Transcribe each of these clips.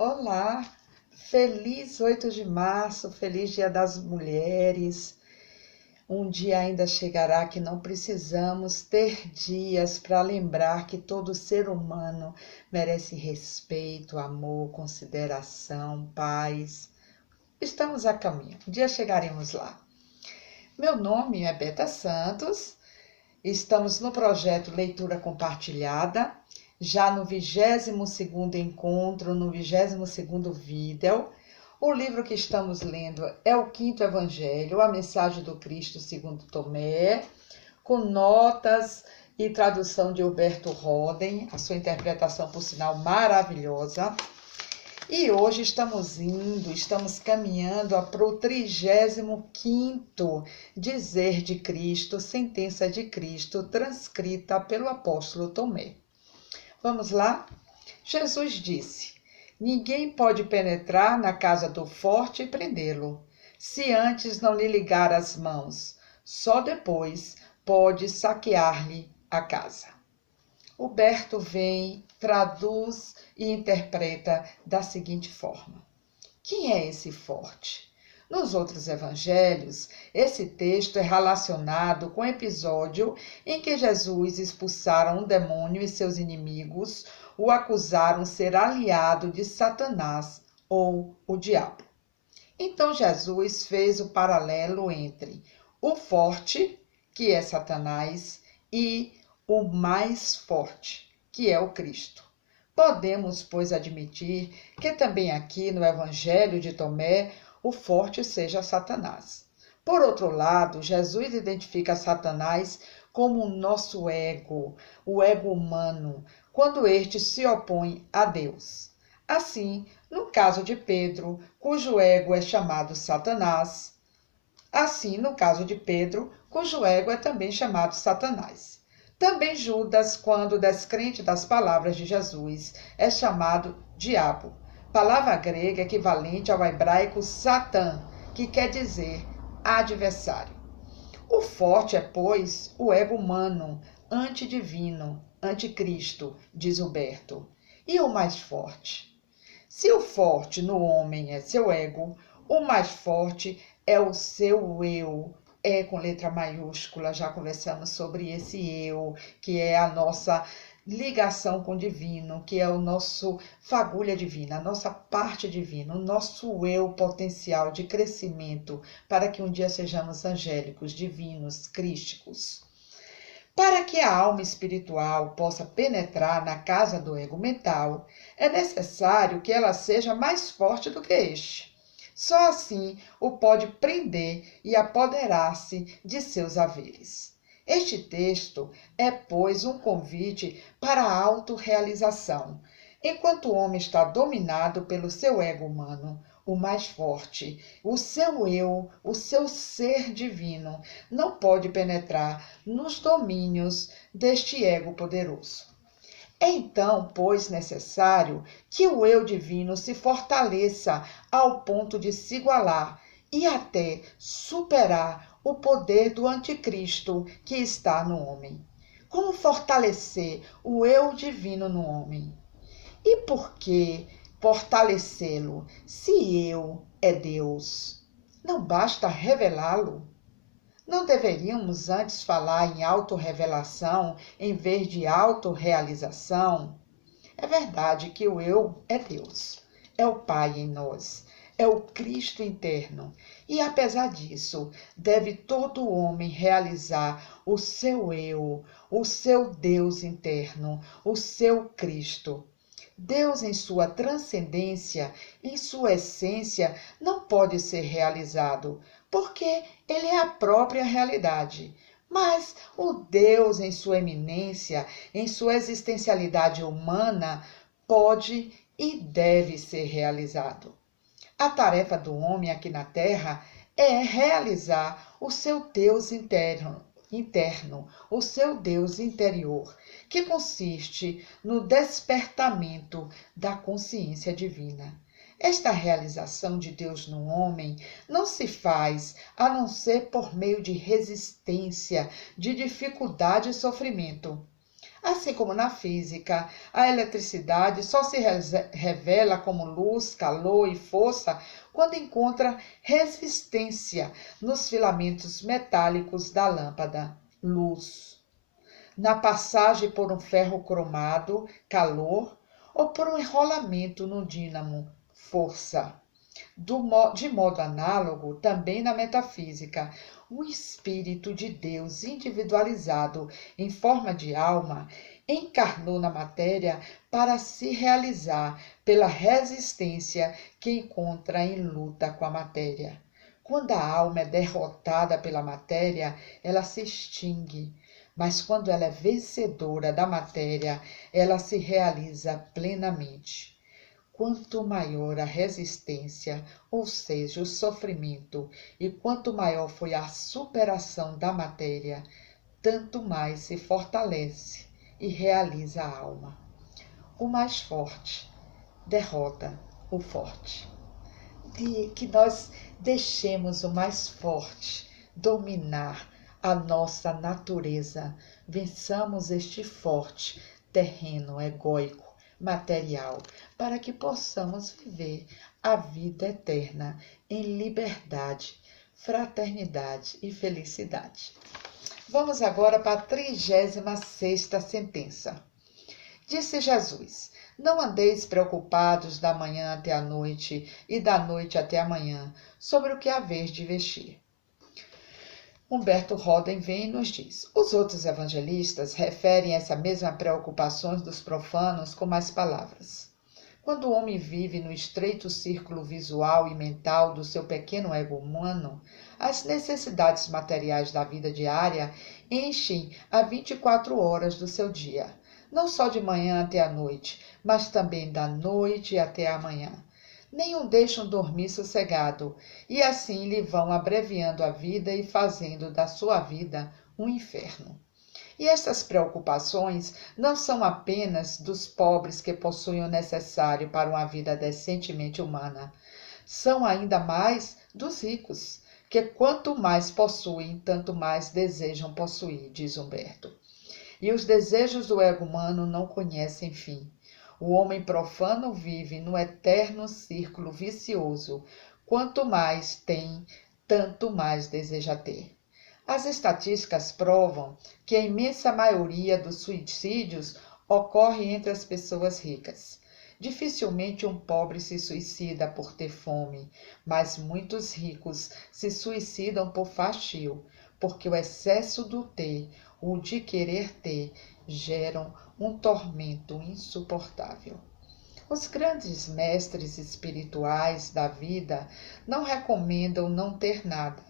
Olá, feliz 8 de março, feliz Dia das Mulheres. Um dia ainda chegará que não precisamos ter dias para lembrar que todo ser humano merece respeito, amor, consideração, paz. Estamos a caminho, um dia chegaremos lá. Meu nome é Beta Santos, estamos no projeto Leitura Compartilhada, já no 22º encontro, no 22º vídeo. O livro que estamos lendo é o Quinto Evangelho, a Mensagem do Cristo segundo Tomé, com notas e tradução de Humberto Roden, a sua interpretação, por sinal, maravilhosa. E hoje estamos caminhando para o 35º Dizer de Cristo, Sentença de Cristo, transcrita pelo apóstolo Tomé. Vamos lá? Jesus disse: ninguém pode penetrar na casa do forte e prendê-lo, se antes não lhe ligar as mãos. Só depois pode saquear-lhe a casa. Humberto vem, traduz e interpreta da seguinte forma: quem é esse forte? Nos outros evangelhos, esse texto é relacionado com o episódio em que Jesus expulsara um demônio e seus inimigos o acusaram ser aliado de Satanás ou o diabo. Então Jesus fez o paralelo entre o forte, que é Satanás, e o mais forte, que é o Cristo. Podemos, pois, admitir que também aqui no Evangelho de Tomé o forte seja Satanás. Por outro lado, Jesus identifica Satanás como o nosso ego, o ego humano, quando este se opõe a Deus. Assim, no caso de Pedro, cujo ego é chamado Satanás, cujo ego é também chamado Satanás. Também Judas, quando descrente das palavras de Jesus, é chamado diabo, palavra grega equivalente ao hebraico Satã, que quer dizer adversário. O forte é, pois, o ego humano, antidivino, anticristo, diz Humberto. E o mais forte? Se o forte no homem é seu ego, o mais forte é o seu eu, com letra maiúscula. Já conversamos sobre esse eu, que é a nossa ligação com o divino, que é o nosso fagulha divina, a nossa parte divina, o nosso eu potencial de crescimento, para que um dia sejamos angélicos, divinos, crísticos. Para que a alma espiritual possa penetrar na casa do ego mental, é necessário que ela seja mais forte do que este. Só assim o pode prender e apoderar-se de seus haveres. Este texto é, pois, um convite para a autorrealização. Enquanto o homem está dominado pelo seu ego humano, o mais forte, o seu eu, o seu ser divino, não pode penetrar nos domínios deste ego poderoso. É então, pois, necessário que o eu divino se fortaleça ao ponto de se igualar e até superar o poder do anticristo que está no homem. Como fortalecer o eu divino no homem? E por que fortalecê-lo se eu é Deus? Não basta revelá-lo? Não deveríamos antes falar em autorrevelação em vez de autorrealização? É verdade que o eu é Deus, é o Pai em nós, é o Cristo interno. E apesar disso, deve todo homem realizar o seu eu, o seu Deus interno, o seu Cristo. Deus, em sua transcendência, em sua essência, não pode ser realizado, porque ele é a própria realidade. Mas o Deus, em sua eminência, em sua existencialidade humana, pode e deve ser realizado. A tarefa do homem aqui na Terra é realizar o seu Deus interno, o seu Deus interior, que consiste no despertamento da consciência divina. Esta realização de Deus no homem não se faz a não ser por meio de resistência, de dificuldade e sofrimento. Assim como na física, a eletricidade só se revela como luz, calor e força quando encontra resistência nos filamentos metálicos da lâmpada, luz. Na passagem por um ferro cromado, calor, ou por um enrolamento no dínamo, força. De modo análogo, também na metafísica, o Espírito de Deus individualizado em forma de alma encarnou na matéria para se realizar pela resistência que encontra em luta com a matéria. Quando a alma é derrotada pela matéria, ela se extingue, mas quando ela é vencedora da matéria, ela se realiza plenamente. Quanto maior a resistência, ou seja, o sofrimento, e quanto maior foi a superação da matéria, tanto mais se fortalece e realiza a alma. O mais forte derrota o forte. Que nós deixemos o mais forte dominar a nossa natureza, vençamos este forte terreno egóico, material, para que possamos viver a vida eterna em liberdade, fraternidade e felicidade. Vamos agora para a 36ª sentença. Disse Jesus: não andeis preocupados da manhã até a noite e da noite até a manhã, sobre o que haveis de vestir. Humberto Roden vem e nos diz: os outros evangelistas referem essa mesma preocupação dos profanos com mais palavras. Quando o homem vive no estreito círculo visual e mental do seu pequeno ego humano, as necessidades materiais da vida diária enchem a 24 horas do seu dia, não só de manhã até a noite, mas também da noite até a manhã. Nenhum deixam dormir sossegado, e assim lhe vão abreviando a vida e fazendo da sua vida um inferno. E estas preocupações não são apenas dos pobres que possuem o necessário para uma vida decentemente humana. São ainda mais dos ricos, que quanto mais possuem, tanto mais desejam possuir, diz Humberto. E os desejos do ego humano não conhecem fim. O homem profano vive no eterno círculo vicioso. Quanto mais tem, tanto mais deseja ter. As estatísticas provam que a imensa maioria dos suicídios ocorre entre as pessoas ricas. Dificilmente um pobre se suicida por ter fome, mas muitos ricos se suicidam por fastio, porque o excesso do ter, o de querer ter, geram um tormento insuportável. Os grandes mestres espirituais da vida não recomendam não ter nada,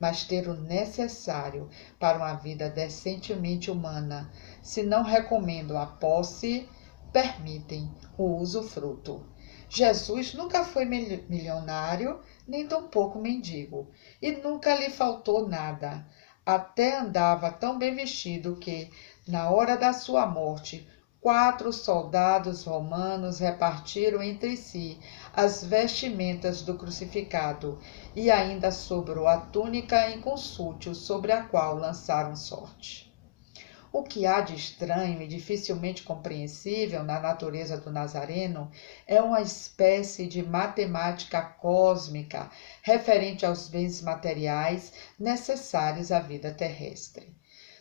mas ter o necessário para uma vida decentemente humana. Se não recomendam a posse, permitem o usufruto. Jesus nunca foi milionário, nem tampouco mendigo, e nunca lhe faltou nada. Até andava tão bem vestido que, na hora da sua morte, 4 soldados romanos repartiram entre si as vestimentas do crucificado, e ainda sobrou a túnica inconsútil sobre a qual lançaram sorte. O que há de estranho e dificilmente compreensível na natureza do Nazareno é uma espécie de matemática cósmica referente aos bens materiais necessários à vida terrestre.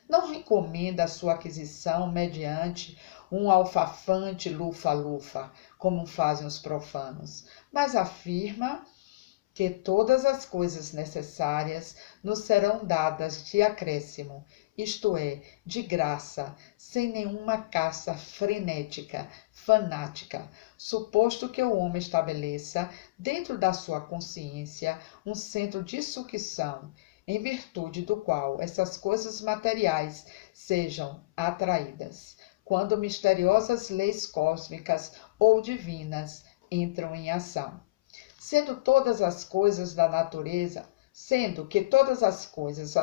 Não recomenda a sua aquisição mediante um alfafante lufa-lufa, como fazem os profanos, mas afirma que todas as coisas necessárias nos serão dadas de acréscimo, isto é, de graça, sem nenhuma caça frenética, fanática, suposto que o homem estabeleça, dentro da sua consciência, um centro de sucção, em virtude do qual essas coisas materiais sejam atraídas, quando misteriosas leis cósmicas ou divinas entram em ação. Sendo que todas as coisas da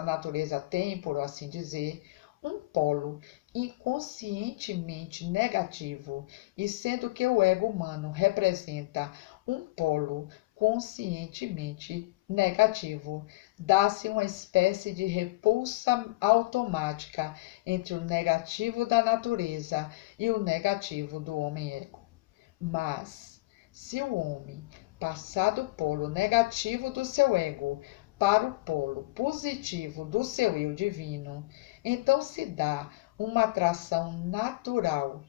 natureza têm, por assim dizer, um polo inconscientemente negativo, e sendo que o ego humano representa um polo conscientemente negativo, dá-se uma espécie de repulsa automática entre o negativo da natureza e o negativo do homem-ego. Mas, se o homem passar do polo negativo do seu ego para o polo positivo do seu eu divino, então se dá uma atração natural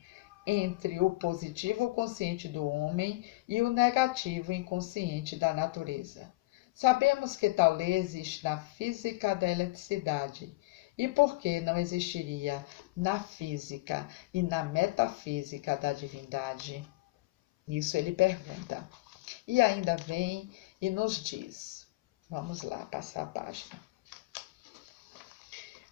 entre o positivo consciente do homem e o negativo inconsciente da natureza. Sabemos que tal lei existe na física da eletricidade. E por que não existiria na física e na metafísica da divindade? Isso ele pergunta. E ainda vem e nos diz. Vamos lá, passar a página.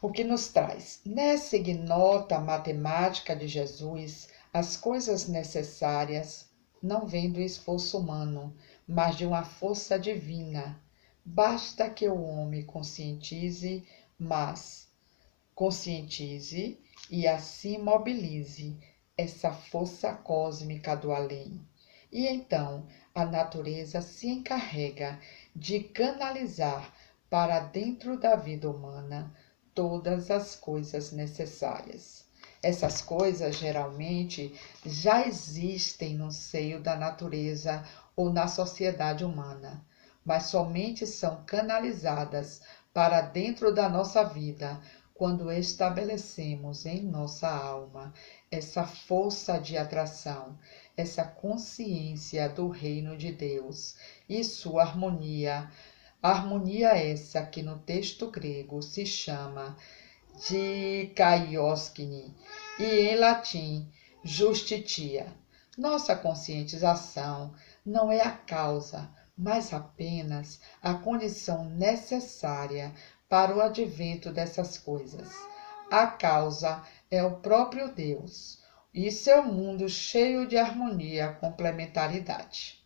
O que nos traz? Nessa ignota matemática de Jesus, as coisas necessárias não vêm do esforço humano, mas de uma força divina. Basta que o homem conscientize e assim mobilize essa força cósmica do além. E então a natureza se encarrega de canalizar para dentro da vida humana todas as coisas necessárias. Essas coisas geralmente já existem no seio da natureza ou na sociedade humana, mas somente são canalizadas para dentro da nossa vida quando estabelecemos em nossa alma essa força de atração, essa consciência do reino de Deus e sua harmonia. Harmonia essa que no texto grego se chama de kaioskini e em latim justitia. Nossa conscientização não é a causa, mas apenas a condição necessária para o advento dessas coisas. A causa é o próprio Deus e seu mundo cheio de harmonia e complementaridade.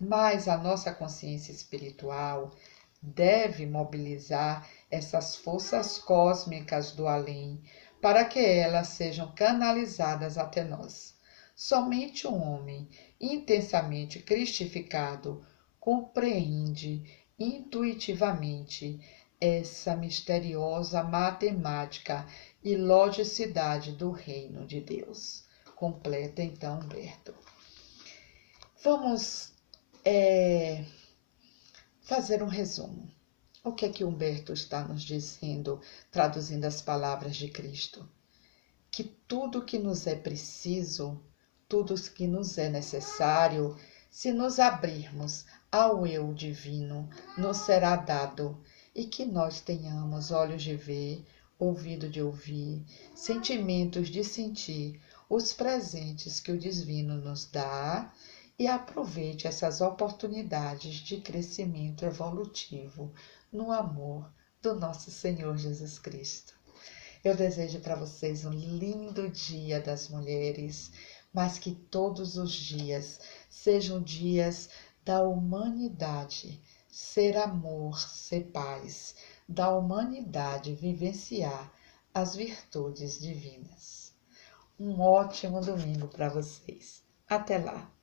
Mas a nossa consciência espiritual deve mobilizar essas forças cósmicas do além para que elas sejam canalizadas até nós. Somente um homem intensamente cristificado compreende intuitivamente essa misteriosa matemática e logicidade do reino de Deus. Completa então Humberto. Vamos fazer um resumo. O que é que Humberto está nos dizendo, traduzindo as palavras de Cristo? Que tudo que nos é preciso, tudo que nos é necessário, se nos abrirmos ao eu divino, nos será dado, e que nós tenhamos olhos de ver, ouvido de ouvir, sentimentos de sentir os presentes que o divino nos dá, e aproveite essas oportunidades de crescimento evolutivo no amor do nosso Senhor Jesus Cristo. Eu desejo para vocês um lindo Dia das Mulheres, mas que todos os dias sejam dias da humanidade, ser amor, ser paz, da humanidade vivenciar as virtudes divinas. Um ótimo domingo para vocês. Até lá!